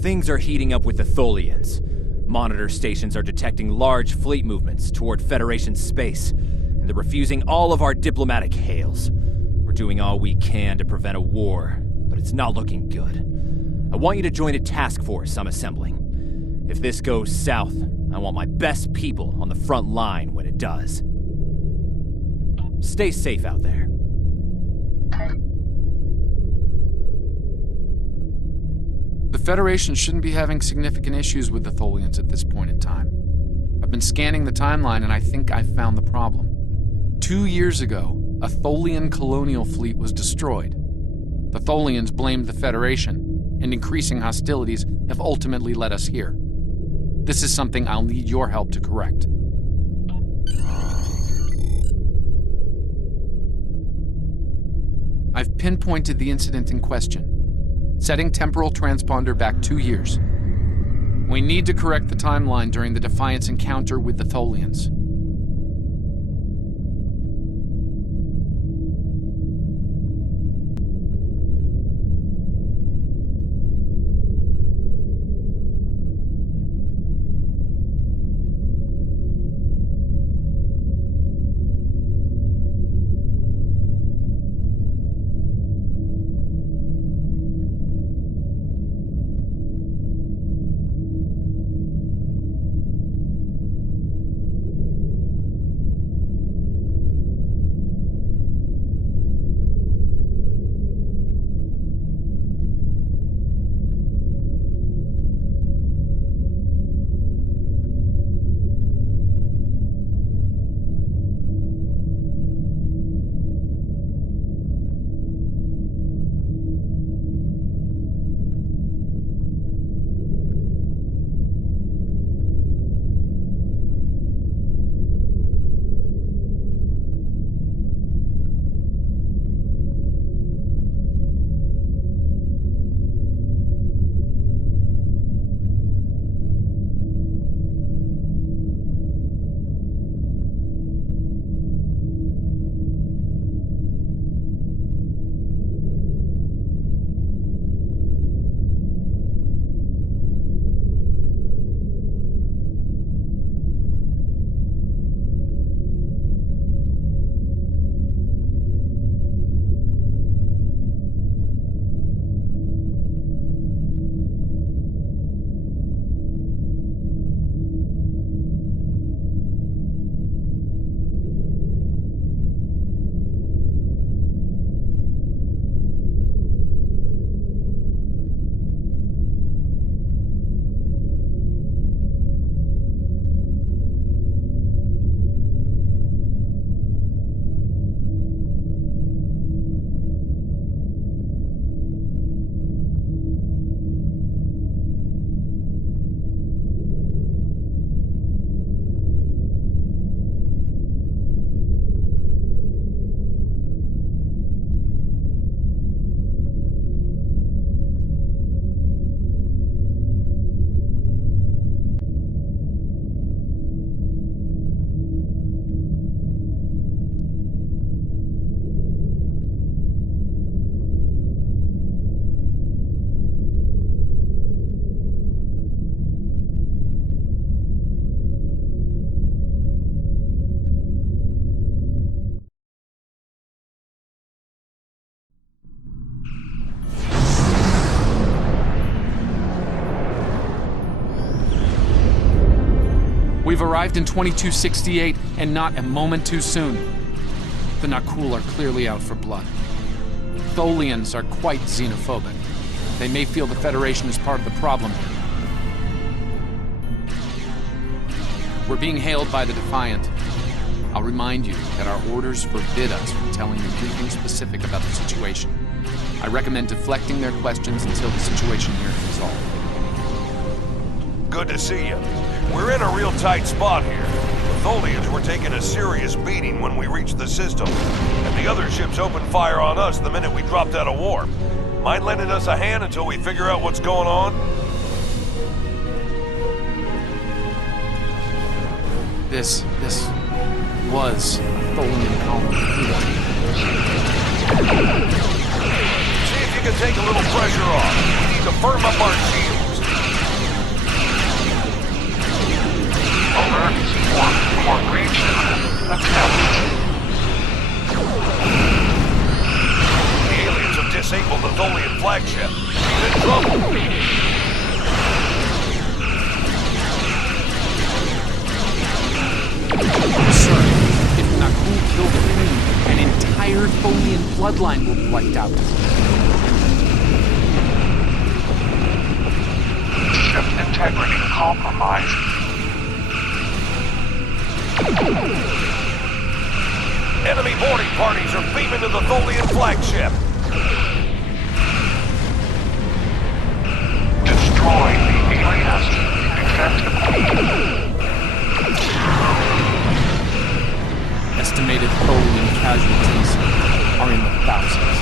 Things are heating up with the Tholians. Monitor stations are detecting large fleet movements toward Federation space, and they're refusing all of our diplomatic hails. We're doing all we can to prevent a war, but it's not looking good. I want you to join a task force I'm assembling. If this goes south, I want my best people on the front line when it does. Stay safe out there. The Federation shouldn't be having significant issues with the Tholians at this point in time. I've been scanning the timeline and I think I've found the problem. 2 years ago, a Tholian colonial fleet was destroyed. The Tholians blamed the Federation, and increasing hostilities have ultimately led us here. This is something I'll need your help to correct. I've pinpointed the incident in question, setting temporal transponder back 2 years. We need to correct the timeline during the Defiance encounter with the Tholians. We've arrived in 2268, and not a moment too soon. The Nakul are clearly out for blood. Tholians are quite xenophobic. They may feel the Federation is part of the problem here. We're being hailed by the Defiant. I'll remind you that our orders forbid us from telling you anything specific about the situation. I recommend deflecting their questions until the situation here is resolved. Good to see you. We're in a real tight spot here. The Tholians were taking a serious beating when we reached the system, and the other ships opened fire on us the minute we dropped out of warp. Mind lending us a hand until we figure out what's going on? This was a Tholian colony. See if you can take a little pressure off. We need to firm up our shields. entire Tholian bloodline will be wiped out. Ship integrity compromised. Enemy boarding parties are beaming to the Tholian flagship. Destroy the aliens. Defend the Queen. Estimated Tholian casualties are in the thousands.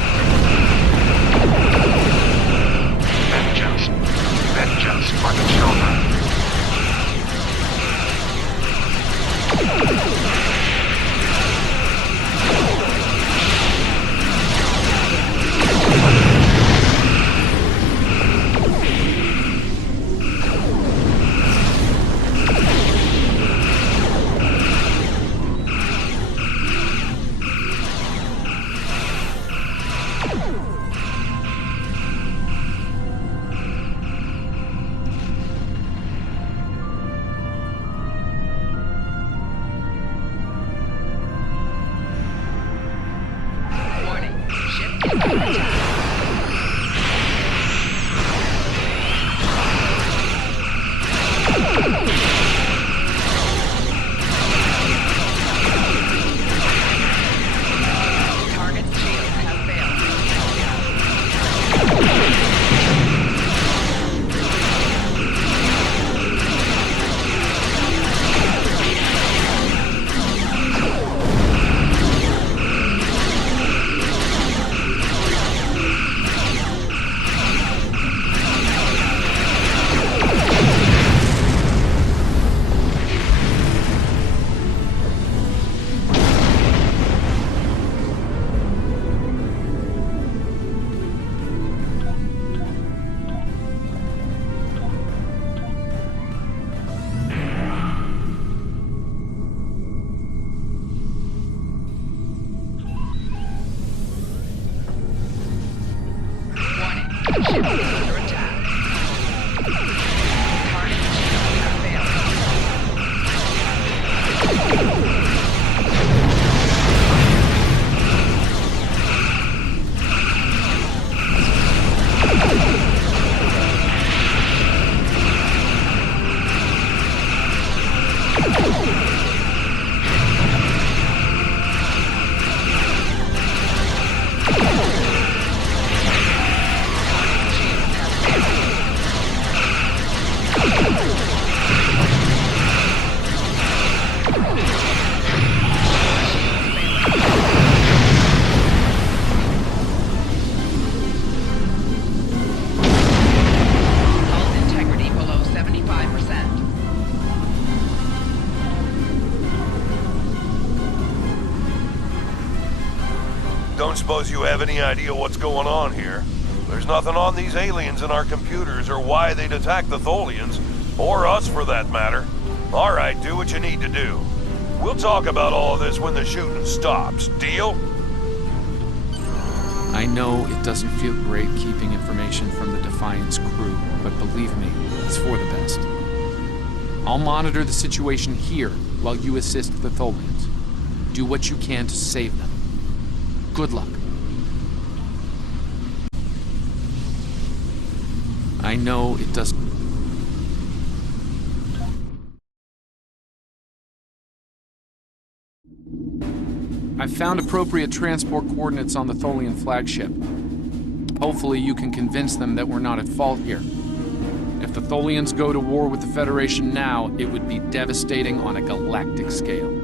Vengeance. Vengeance for the children. Don't suppose you have any idea what's going on here? There's nothing on these aliens in our computers or why they'd attack the Tholians, or us for that matter. All right, do what you need to do. We'll talk about all of this when the shooting stops. Deal? I know it doesn't feel great keeping information from the Defiance crew, but believe me, it's for the best. I'll monitor the situation here while you assist the Tholians. Do what you can to save them. Good luck. I know it doesn't... I've found appropriate transport coordinates on the Tholian flagship. Hopefully you can convince them that we're not at fault here. If the Tholians go to war with the Federation now, it would be devastating on a galactic scale.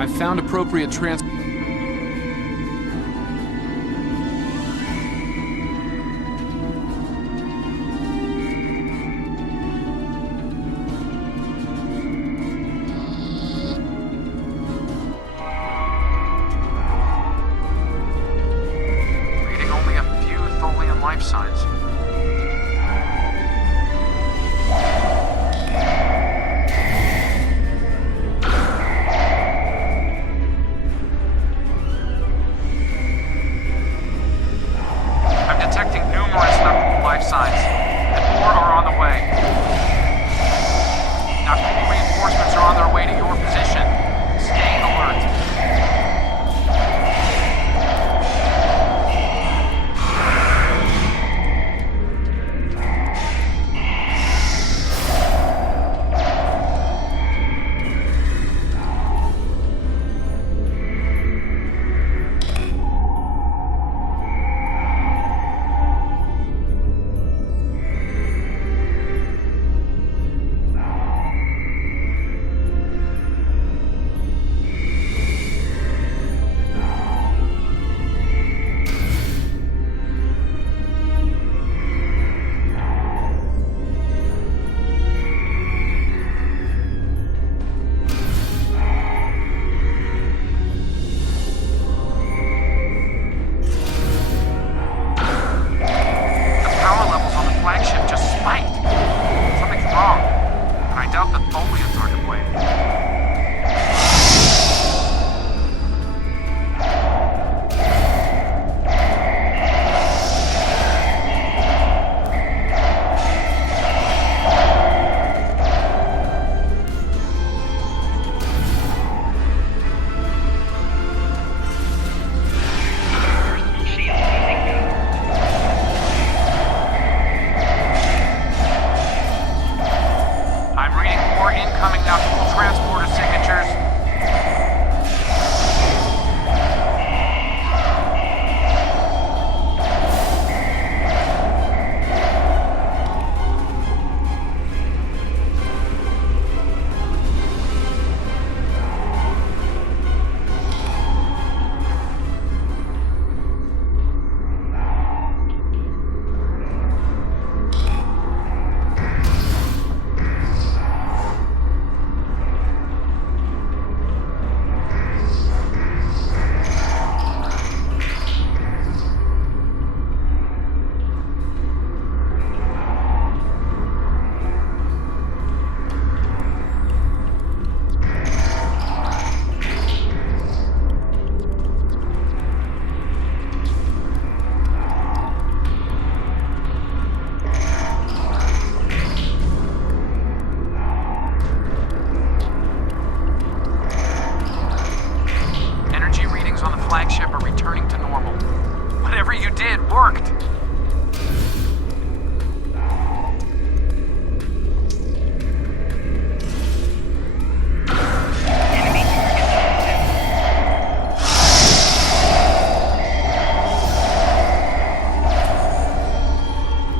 I've found appropriate reading only a few Tholian life signs. Detecting numerous knuckle life signs, and more are on the way. Knuckle reinforcements are on their way to your position. Stay alert. Incoming nautical transporter signatures. On the flagship are returning to normal. Whatever you did worked.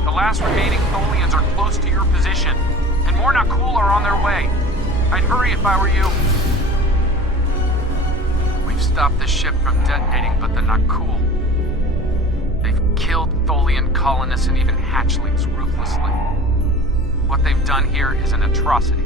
The last remaining Tholians are close to your position, and more Nakul are on their way. I'd hurry if I were you. Stop the ship from detonating, but they're not cool. They've killed Tholian colonists and even hatchlings ruthlessly. What they've done here is an atrocity.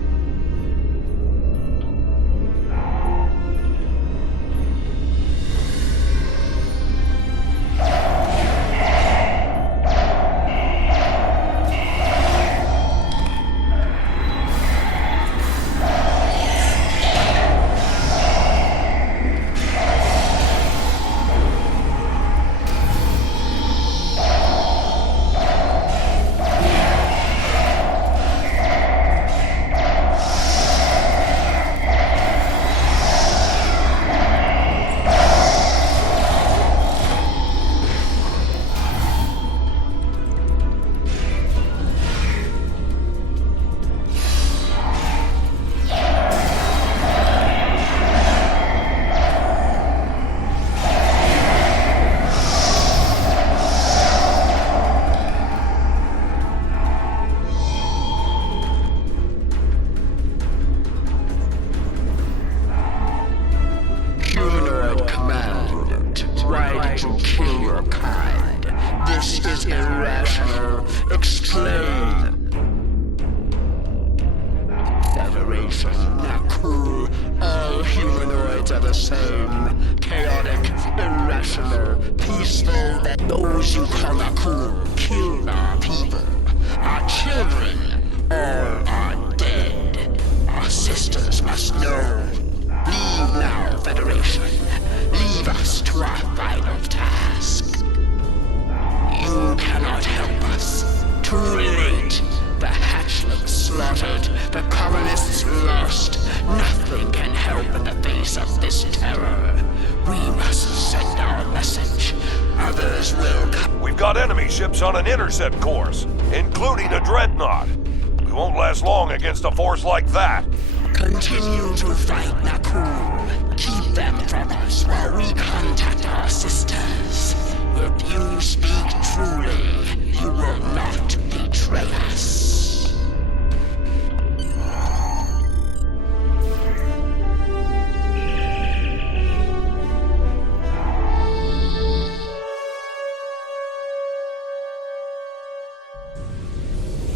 Those you call Nakul killed our people. Our children, all are dead. Our sisters must know. Leave now, Federation. Leave us to our final task. You cannot help us. Too late. The hatchlings slaughtered. The colonists lost. Nothing can help in the face of this terror. We must send our message. Others will come. We've got enemy ships on an intercept course, including a dreadnought. We won't last long against a force like that. Continue to fight, Nakul. Keep them from us while we contact our sisters. If you speak truly, you will not betray us.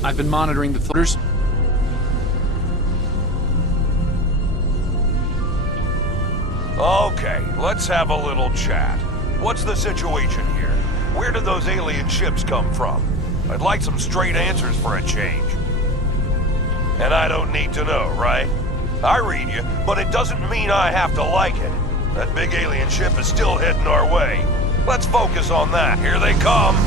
I've been monitoring the floaters. Okay, let's have a little chat. What's the situation here? Where did those alien ships come from? I'd like some straight answers for a change. And I don't need to know, right? I read you, but it doesn't mean I have to like it. That big alien ship is still heading our way. Let's focus on that. Here they come.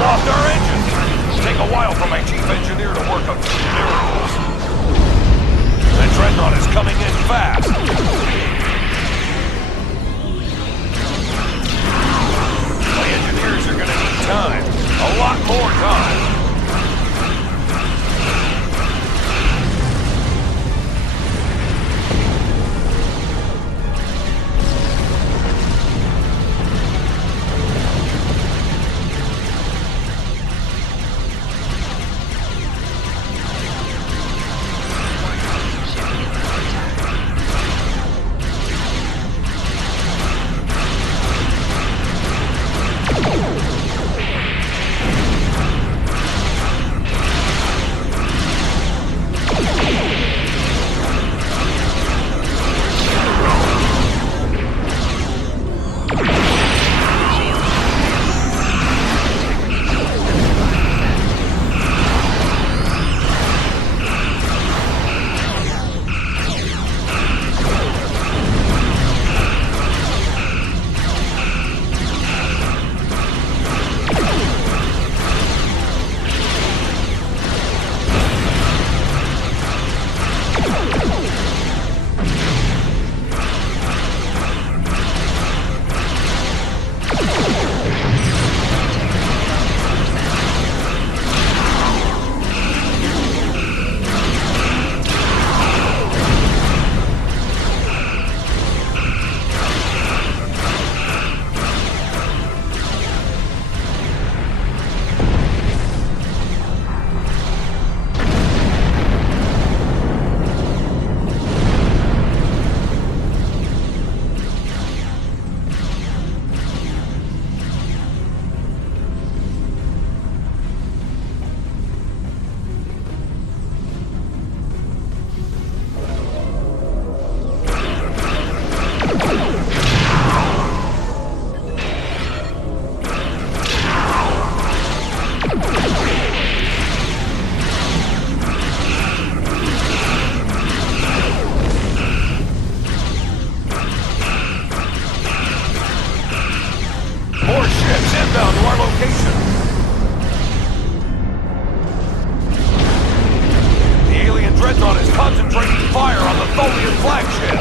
Lost our engines. It'll take a while for my chief engineer to work a few miracles. The dreadnought is coming in fast. My engineers are gonna need time. A lot more time. Inbound to our location. The alien dreadnought is concentrating fire on the Tholian flagship.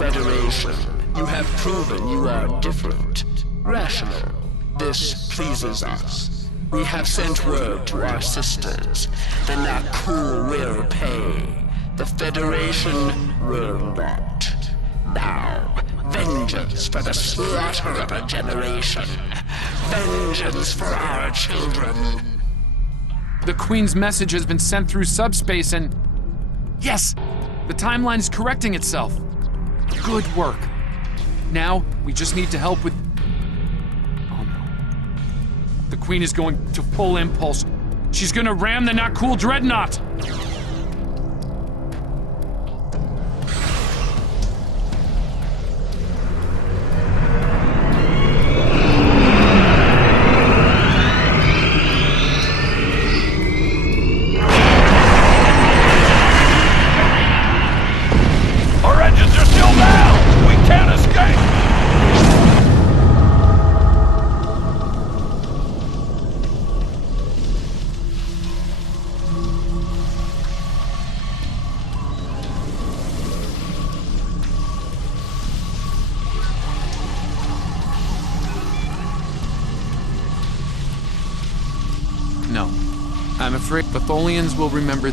Federation, you have proven you are different, rational. This pleases us. We have sent word to our sisters. The Nakul will pay. The Federation will not. Now, vengeance for the slaughter of a generation. Vengeance for our children. The Queen's message has been sent through subspace and... Yes! The timeline is correcting itself. Good work. Now, we just need to help with... Oh no. The Queen is going to full impulse. She's gonna ram the Not Cool Dreadnought! Our engines are still down! We can't escape! No. I'm afraid Batholians will remember...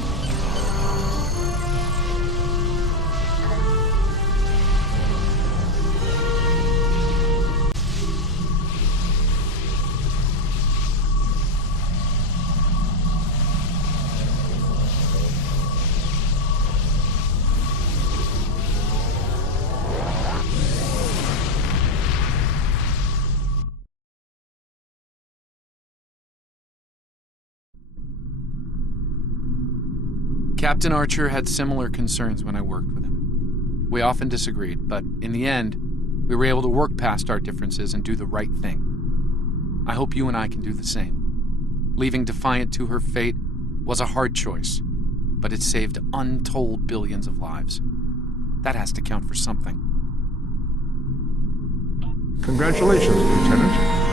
Captain Archer had similar concerns when I worked with him. We often disagreed, but in the end, we were able to work past our differences and do the right thing. I hope you and I can do the same. Leaving Defiant to her fate was a hard choice, but it saved untold billions of lives. That has to count for something. Congratulations, Lieutenant.